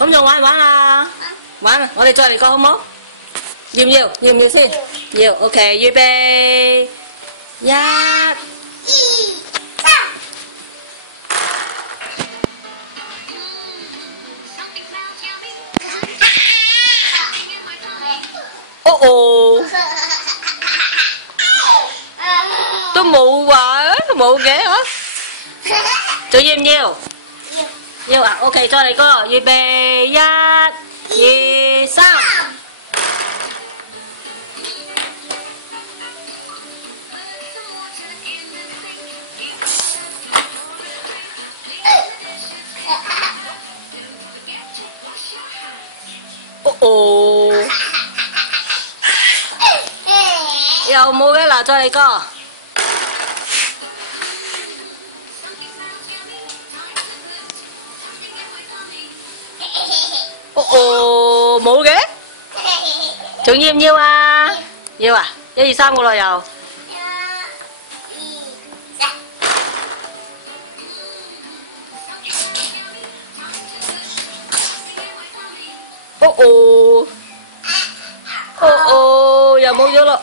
咁仲玩唔玩啊？玩啊！我哋再嚟個好唔好？要唔要？要唔要先？要。OK，預備，一、二、三。哦哦，都冇話，冇嘅嚇。仲要唔要？要啊 ！OK，再嚟個，預備，一、二、三。哦哦，又冇嘅，嗱，再嚟個。哦哦，冇嘅，仲要唔要啊？要啊！1、2、3個咯又。哦哦，哦哦，又冇咗咯。